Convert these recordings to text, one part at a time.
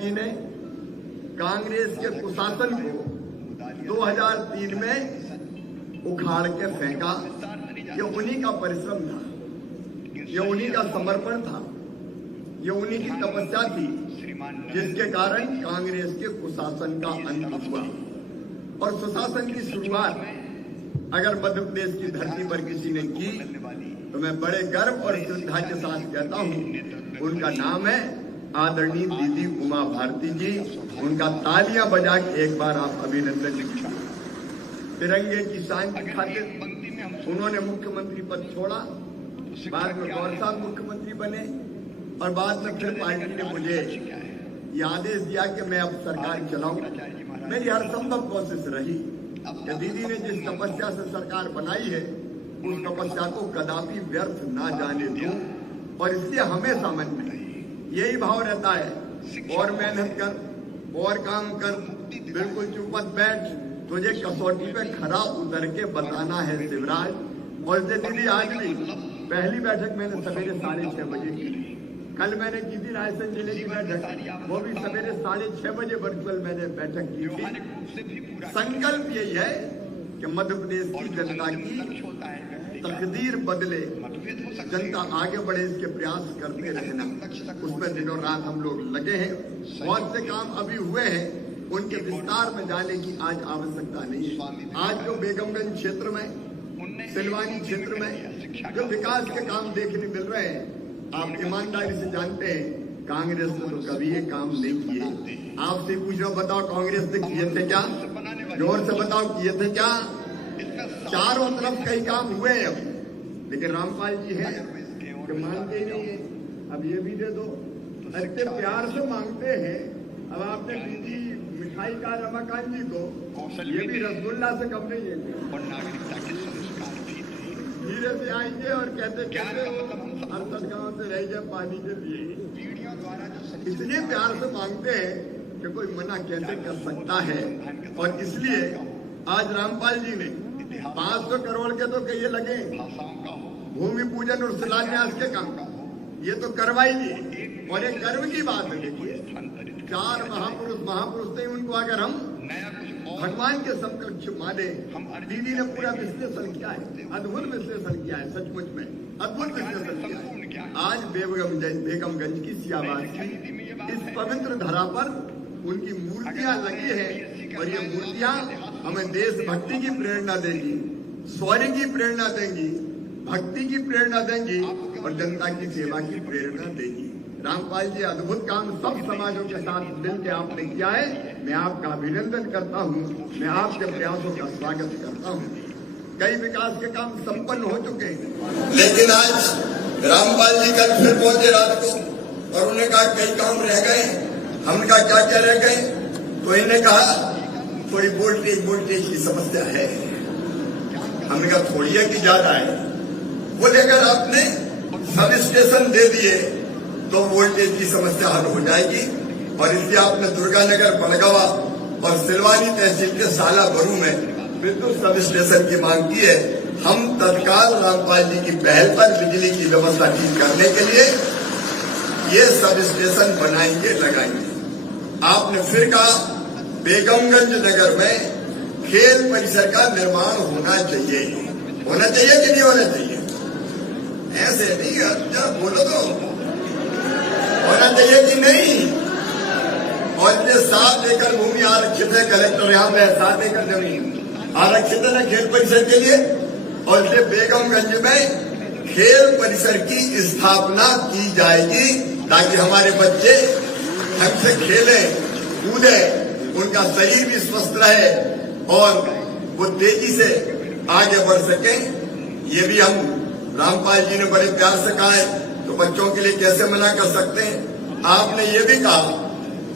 Party ने कांग्रेस के कुशासन को 2003 में उखाड़ के फेंका। ये उन्हीं का परिश्रम था, ये उन्हीं का समर्पण था, ये उन्हीं की तपस्या थी, जिसके कारण कांग्रेस के कुशासन का अंत हुआ। और सुशासन की शुरुआत अगर मध्य प्रदेश की धरती पर किसी ने की तो मैं बड़े गर्व और श्रद्धा के साथ कहता हूं, उनका नाम है आदरणीय दीदी उमा भारती जी। उनका तालियां बजा के एक बार आप अभिनंदन कीजिए। तिरंगे की शान की खातिर उन्होंने मुख्यमंत्री पद छोड़ा, बाद में गौर साहब मुख्यमंत्री बने और बाद में फिर पार्टी ने मुझे ये आदेश दिया कि मैं अब सरकार चलाऊं। मेरी हर संभव कोशिश रही कि दीदी ने जिस तपस्या से सरकार बनाई है उस तपस्या को कदापि व्यर्थ ना जाने दूं। और इसलिए हमेशा मन में यही भाव रहता है, और मेहनत कर, और काम कर, बिल्कुल चुप मत बैठ, तुझे कसौटी पे खरा उतर के बताना है शिवराज। और दीदी आज भी पहली बैठक मैंने सवेरे 6:30 बजे की। कल मैंने की थी रायसेन जिले की बैठक, वो भी सवेरे 6:30 बजे वर्चुअल मैंने बैठक की थी। संकल्प यही है कि मध्य प्रदेश की जनता की तकदीर बदले, जनता आगे बढ़े, इसके प्रयास करते रहना। उसमें दिनों रात हम लोग लगे हैं। बहुत से काम अभी हुए हैं, उनके विस्तार में जाने की आज आवश्यकता नहीं है। आज जो बेगमगंज क्षेत्र में, सिलवानी क्षेत्र में जो विकास के काम देखने मिल रहे हैं, आप ईमानदारी से जानते हैं कांग्रेस ने तो कभी ये काम नहीं किए। आपसे पूछ रहा, बताओ कांग्रेस ने किए थे क्या? जोर से बताओ, किए थे क्या? चारों तरफ कई काम हुए हैं अब, लेकिन रामपाल जी हैं कि मानते ही नहीं है। अब ये भी दे दो, इतने प्यार से मांगते हैं। अब आपने दीदी मिठाई का रमाकांत जी को, ये भी रसगुल्ला से कम नहीं है। और नागरिकता के संस्कार भी धीरे से आएंगे और कहते अरसद गांव से रह जाए पानी के लिए। इतने प्यार से मांगते हैं कि कोई मना कैसे कर सकता है। और इसलिए आज रामपाल जी ने 500 करोड़ के तो कहिए लगे भूमि पूजन और शिलान्यास के काम, ये तो करवाई दिए। और एक गर्व की बात है, देखिए 4 महापुरुष थे, उनको अगर हम भगवान के समकक्ष माने, दीदी ने पूरा विश्लेषण किया है, अद्भुत विश्लेषण किया है, सचमुच में अद्भुत विश्लेषण किया है। आज बेगमगंज की सियाबाद की इस पवित्र धरा पर उनकी मूर्तियां लगी है, और ये मूर्तियां हमें देशभक्ति की प्रेरणा देंगी, शौर्य की प्रेरणा देंगी, भक्ति की प्रेरणा देंगी और जनता की सेवा की प्रेरणा देगी। रामपाल जी, अद्भुत काम सब समाजों के साथ मिलकर आपने किया है। मैं आपका अभिनंदन करता हूँ, मैं आपके प्रयासों का स्वागत करता हूँ। कई विकास के काम संपन्न हो चुके हैं, लेकिन आज रामपाल जी कल फिर पहुंचे रात को और उन्होंने कहा कई काम रह गए। हमने कहा क्या क्या रह गए? तो इन्होंने कहा थोड़ी वोल्टेज की समस्या है। हमने कहा थोड़ी है कि ज्यादा है? बोले अगर आपने सब स्टेशन दे दिए तो वोल्टेज की समस्या हल हो जाएगी। और इसलिए आपने दुर्गानगर, बड़गवा और सिलवानी तहसील के सालाबरू में विद्युत सब स्टेशन की मांग की है। हम तत्काल रामपाल जी की पहल पर बिजली की व्यवस्था ठीक करने के लिए ये सब स्टेशन बनाएंगे, लगाएंगे। आपने फिर कहा बेगमगंज नगर में खेल परिसर का निर्माण होना चाहिए। होना चाहिए कि नहीं होना चाहिए? ऐसे नहीं, जरा बोलो तो, होना चाहिए कि नहीं? और ये 7 एकड़ भूमि आरक्षित है, कलेक्टर यहाँ पे 7 एकड़ जमीन आरक्षित है ना खेल परिसर के लिए। और ये बेगमगंज में खेल परिसर की स्थापना की जाएगी ताकि हमारे बच्चे ढंग से खेले कूदे, उनका शरीर भी स्वस्थ रहे और वो तेजी से आगे बढ़ सके। ये भी हम रामपाल जी ने बड़े प्यार से कहा है, तो बच्चों के लिए कैसे मना कर सकते हैं? आपने ये भी कहा,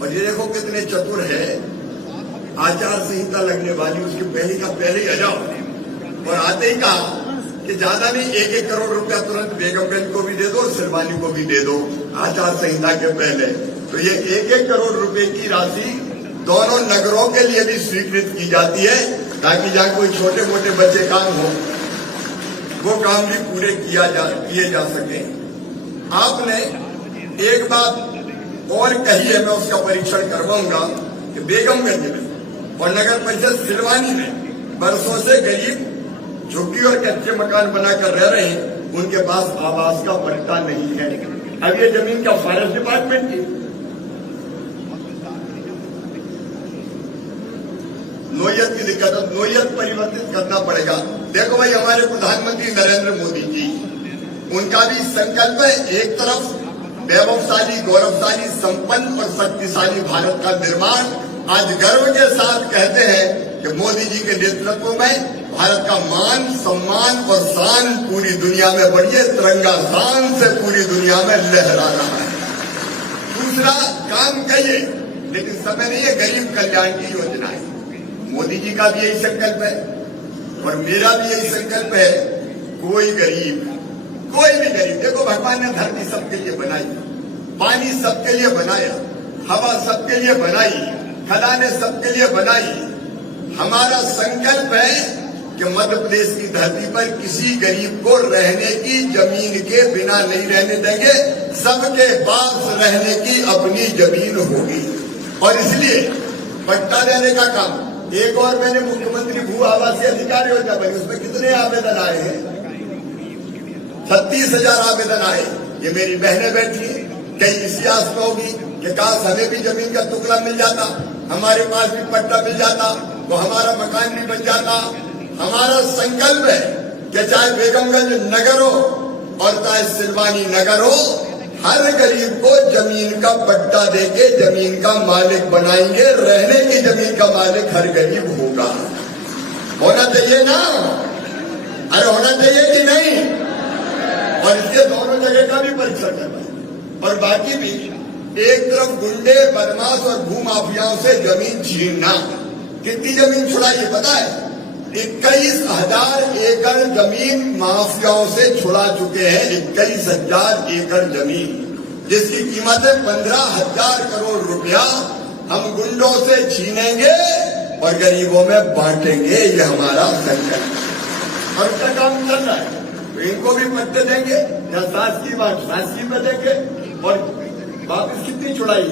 और ये देखो कितने चतुर है, आचार संहिता लगने वाली उसके पहले का पहले ही आ जाओ। और आते ही कहा कि ज्यादा नहीं, 1-1 करोड़ रुपया तुरंत बेगमगंज को भी दे दो और सिलवानी को भी दे दो आचार संहिता के पहले। तो ये 1-1 करोड़ रुपए की राशि दोनों नगरों के लिए भी स्वीकृत की जाती है ताकि जहाँ कोई छोटे मोटे बच्चे काम हो वो काम भी पूरे किए जा सके। आपने एक बात और कहिए, मैं उसका परीक्षण करवाऊंगा कि बेगमगंज में और नगर परिषद सिलवानी में बरसों से गरीब झुग्गी और कच्चे मकान बनाकर रह रहे हैं, उनके पास आवास का पट्टा नहीं है। अब ये जमीन का फॉरेस्ट डिपार्टमेंट की नोयत की दिक्कत है, नोयत परिवर्तित करना पड़ेगा। देखो भाई, हमारे प्रधानमंत्री नरेंद्र मोदी जी, उनका भी संकल्प है, एक तरफ वैभवशाली, गौरवशाली, संपन्न और शक्तिशाली भारत का निर्माण। आज गर्व के साथ कहते हैं कि मोदी जी के नेतृत्व में भारत का मान, सम्मान और शान पूरी दुनिया में बढ़िए, तिरंगा शान से पूरी दुनिया में लहरा रहा है। दूसरा काम कहिए, लेकिन समय नहीं है गरीब कल्याण की योजना है। मोदी जी का भी यही संकल्प है और मेरा भी यही संकल्प है, कोई भी गरीब, देखो भगवान ने धरती सबके लिए बनाई, पानी सबके लिए बनाया, हवा सबके लिए बनाई, खदानें सबके लिए बनाई। हमारा संकल्प है कि मध्य प्रदेश की धरती पर किसी गरीब को रहने की जमीन के बिना नहीं रहने देंगे, सबके पास रहने की अपनी जमीन होगी। और इसलिए पट्टा देने का काम, एक और मैंने मुख्यमंत्री भू आवासीय अधिकार योजना बनी, उसमें कितने आवेदन आए हैं? 36,000 आवेदन आए। ये मेरी बहनें बैठी हैं, कई इसी आस में होगी कि काश हमें भी जमीन का टुकड़ा मिल जाता, हमारे पास भी पट्टा मिल जाता, तो हमारा मकान भी बन जाता। हमारा संकल्प है कि चाहे बेगमगंज नगर हो और चाहे सिलवानी नगर हो, हर गरीब को जमीन का पट्टा देके जमीन का मालिक बनाएंगे। रहने की जमीन का मालिक हर गरीब होगा। होना चाहिए ना? अरे होना चाहिए कि नहीं? और इसके दोनों जगह का भी परीक्षण करना है। और बाकी भी, एक तरफ गुंडे, बदमाश और भूमाफियाओं से जमीन छीनना। कितनी जमीन छुड़ाई पता है? 21,000 एकड़ जमीन माफियाओं से छुड़ा चुके हैं। 21,000 एकड़ जमीन, जिसकी कीमत है 15,000 करोड़ रुपया, हम गुंडों से छीनेंगे और गरीबों में बांटेंगे। ये हमारा संकल्प और उसका काम चल रहा है। तो इनको भी पट्टे देंगे या शासकीय बात शासकीय में देंगे। और वापिस कितनी छुड़ाई?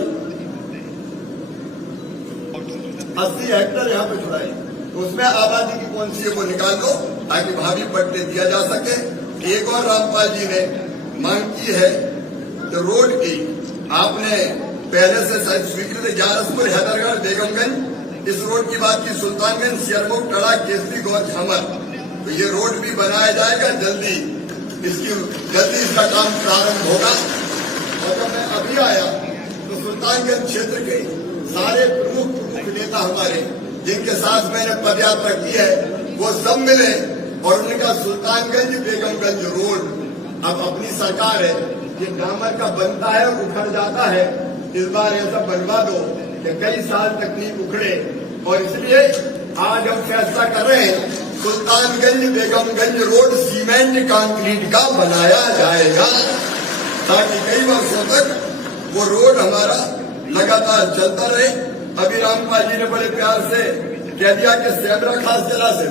80 हेक्टर यहाँ पे छुड़ाई। तो उसमें आबादी की कौन सी है वो निकाल दो, ताकि भावी पट्टे दिया जा सके। एक और रामपाल जी ने मांग की है कि रोड की आपने पहले से स्वीकृत 11 हैदरगढ़ बेगमगंज, इस रोड की बात की, सुल्तानगंज, सियरमुख, टड़ा, केसरी, गौर, झमर। तो ये रोड भी बनाया जाएगा जल्दी, इसका काम प्रारंभ होगा। और जब मैं अभी आया तो सुल्तानगंज क्षेत्र के सारे प्रमुख नेता हमारे, जिनके साथ मैंने पदयात्रा की है, वो सब मिले और उनका सुल्तानगंज बेगमगंज रोड अब अपनी सरकार है, ये डामर का बनता है, उखड़ जाता है, इस बार ऐसा बनवा दो कि कई साल तक नहीं उखड़े। और इसलिए आज हम फैसला कर रहे हैं, Sultanganj Begumganj road cement concrete का बनाया जाएगा, ताकि कई वर्षों तक वो रोड हमारा लगातार चलता रहे। अभी रामपाल जी ने बड़े प्यार से कह दिया कि सेमरा खास जला से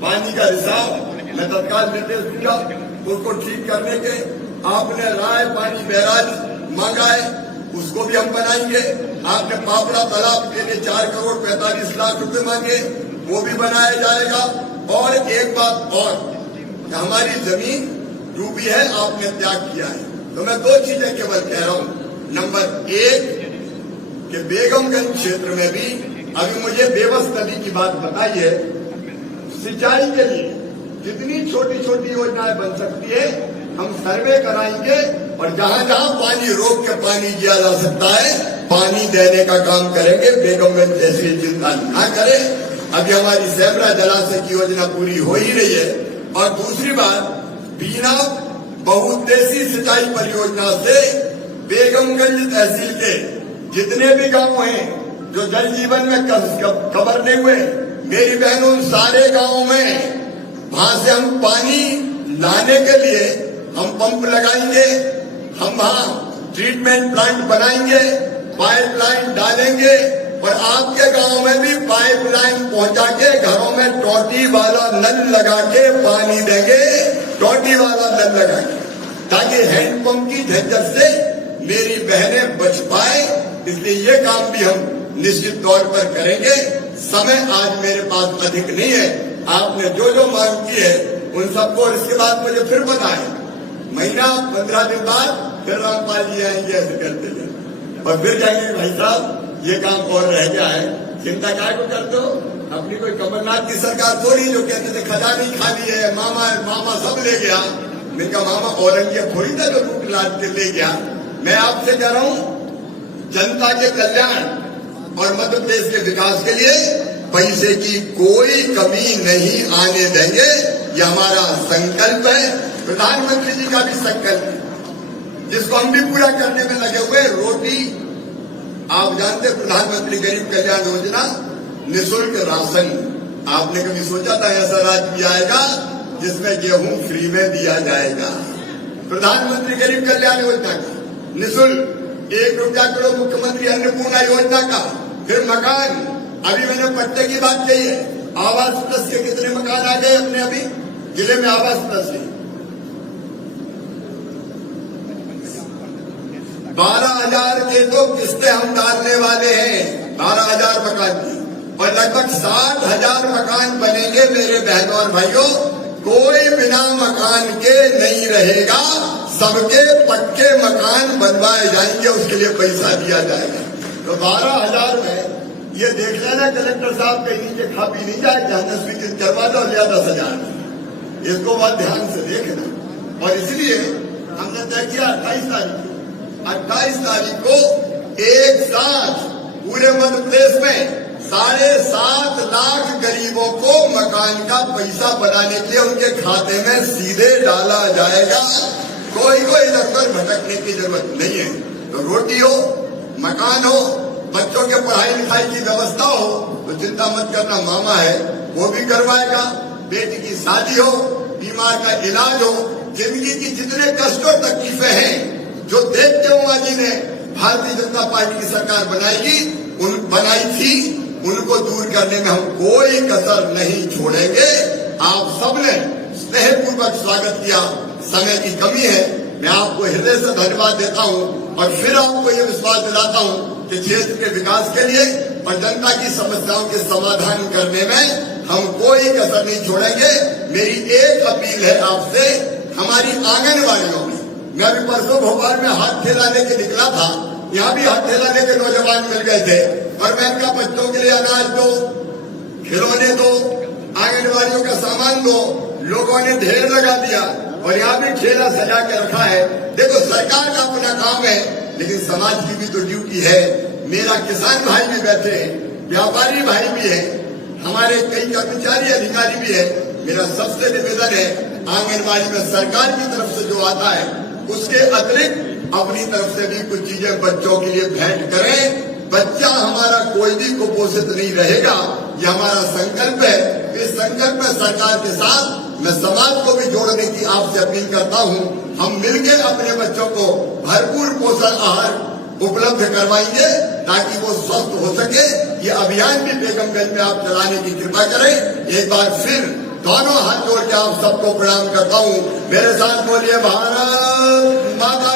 पानी का रिसाव मैं तत्काल निर्देश दूंगा उसको ठीक करने के। आपने राय पानी बैराज मांगा है, उसको भी हम बनाएंगे। आपने पापड़ा तालाब के लिए 4 करोड़ 45 लाख रुपए मांगे, वो भी बनाया जाएगा। और एक बात और, हमारी जमीन डूबी है, आपने त्याग किया है, तो मैं 2 चीजें केवल कह रहा हूं। नंबर 1 कि बेगमगंज क्षेत्र में भी अभी मुझे बेबस नदी की बात बताई है, सिंचाई के लिए जितनी छोटी छोटी योजनाएं बन सकती है हम सर्वे कराएंगे और जहां जहां पानी रोक के पानी दिया जा सकता है पानी देने का काम करेंगे। बेगमगंज जैसी चिंता न करें। अभी हमारी सेमरा जलाशय की योजना पूरी हो ही रही है। और दूसरी बात, बिना बहुउद्देशीय सिंचाई परियोजना से बेगमगंज तहसील के जितने भी गांव हैं जो जल जीवन में कवर नहीं हुए, मेरी बहनों, उन सारे गांवों में वहां से हम पानी लाने के लिए हम पंप लगाएंगे, हम वहां ट्रीटमेंट प्लांट बनाएंगे, पाइपलाइन डालेंगे और आपके गांव में भी पाइपलाइन पहुंचा के घरों में टोटी वाला नल लगा के पानी देंगे। टोटी वाला नल लगाएंगे ताकि हैंडपंप की झंझट से मेरी बहनें बच पाए, इसलिए ये काम भी हम निश्चित तौर पर करेंगे। समय आज मेरे पास अधिक नहीं है। आपने जो जो मांग की है उन सबको, और इसके बाद मुझे फिर बताएं, महीना 15 दिन बाद फिर रामपाल जी आएंगे, ऐसे करते हैं और फिर जाएंगे भाई साहब ये काम और रह गया है, चिंता काय को करते हो। अपनी कोई कमलनाथ की सरकार थोड़ी जो कहते थे खजानी खाली है, मामा सब ले गया। मैंने कहा मामा औरंगजेब थोड़ी था जो लूट लाट के ले गया। मैं आपसे कह रहा हूं, जनता के कल्याण और मध्य प्रदेश के विकास के लिए पैसे की कोई कमी नहीं आने देंगे। ये हमारा संकल्प है, प्रधानमंत्री जी का भी संकल्प है, जिसको हम भी पूरा करने में लगे हुए। रोटी, आप जानते प्रधानमंत्री गरीब कल्याण योजना, निःशुल्क राशन। आपने कभी सोचा था ऐसा राज्य भी आएगा जिसमें गेहूं फ्री में दिया जाएगा? प्रधानमंत्री गरीब कल्याण योजना का निःशुल्क 1 रुपया किलो, मुख्यमंत्री अन्नपूर्णा योजना का, फिर मकान। अभी मैंने पट्टे की बात कही है, आवास प्लस के कितने मकान आ गए अपने अभी जिले में? आवास प्लस के 12,000 के तो किस्तें हम डालने वाले हैं, 12,000 मकान की, और लगभग 60,000 मकान बनेंगे मेरे बहनों और भाइयों। कोई बिना मकान के नहीं रहेगा, सबके पक्के मकान बनवाए जाएंगे, उसके लिए पैसा दिया जाएगा। तो 12,000 में ये देख लेना कलेक्टर साहब कहीं नीचे खा पी नहीं जाए, जहां स्वीकृत करवा दो, लिया 10,000। इसको बहुत ध्यान से देखना। और इसलिए हमने तय किया 28 तारीख को एक साथ पूरे मध्य प्रदेश में 7.5 लाख गरीबों को मकान का पैसा बनाने के लिए उनके खाते में सीधे डाला जाएगा। कोई इधर उधर भटकने की जरूरत नहीं है। तो रोटी हो, मकान हो, बच्चों के पढ़ाई लिखाई की व्यवस्था हो, तो चिंता मत करना, मामा है वो भी करवाएगा। बेटी की शादी हो, बीमार का इलाज हो, जिंदगी की जितने कष्ट और तकलीफें हैं जो देखते हो माँ जी ने भारतीय जनता पार्टी की सरकार बनाई थी, उनको दूर करने में हम कोई कसर नहीं छोड़ेंगे। आप सबने स्नेहपूर्वक स्वागत किया, समय की कमी है, मैं आपको हृदय से धन्यवाद देता हूं और फिर आपको ये विश्वास दिलाता हूं कि क्षेत्र के विकास के लिए और जनता की समस्याओं के समाधान करने में हम कोई कसर नहीं छोड़ेंगे। मेरी एक अपील है आपसे, हमारी आंगनबाड़ियों में, मैं अभी परसों भोपाल में हाथ ठेला लेके निकला था, यहाँ भी हाथ ठेला लेके नौजवान मिल गए थे और मैं इनका बच्चों के लिए अनाज दो, खिलौने दो, आंगनबाड़ियों का सामान दो। लोगों ने ढेर लगा दिया और यहाँ भी ठेला सजा के रखा है। देखो सरकार का अपना काम है, लेकिन समाज की भी तो ड्यूटी है। मेरा किसान भाई भी बैठे हैं, व्यापारी भाई भी है, हमारे कई कर्मचारी अधिकारी भी है। मेरा सबसे निवेदन है, आंगनबाड़ी में सरकार की तरफ से जो आता है उसके अतिरिक्त अपनी तरफ से भी कुछ चीजें बच्चों के लिए भेंट करें। बच्चा हमारा कोई भी कुपोषित नहीं रहेगा, ये हमारा संकल्प है। इस संकल्प में सरकार के साथ मैं समाज को भी जोड़ने की आपसे अपील करता हूं। हम मिलकर अपने बच्चों को भरपूर पोषण आहार उपलब्ध करवाएंगे ताकि वो स्वस्थ हो सके। ये अभियान भी बेगमगंज में आप चलाने की कृपा करें। एक बार फिर दोनों हाथ जोड़ के आप सबको प्रणाम करता हूं। मेरे साथ बोलिए भारत माता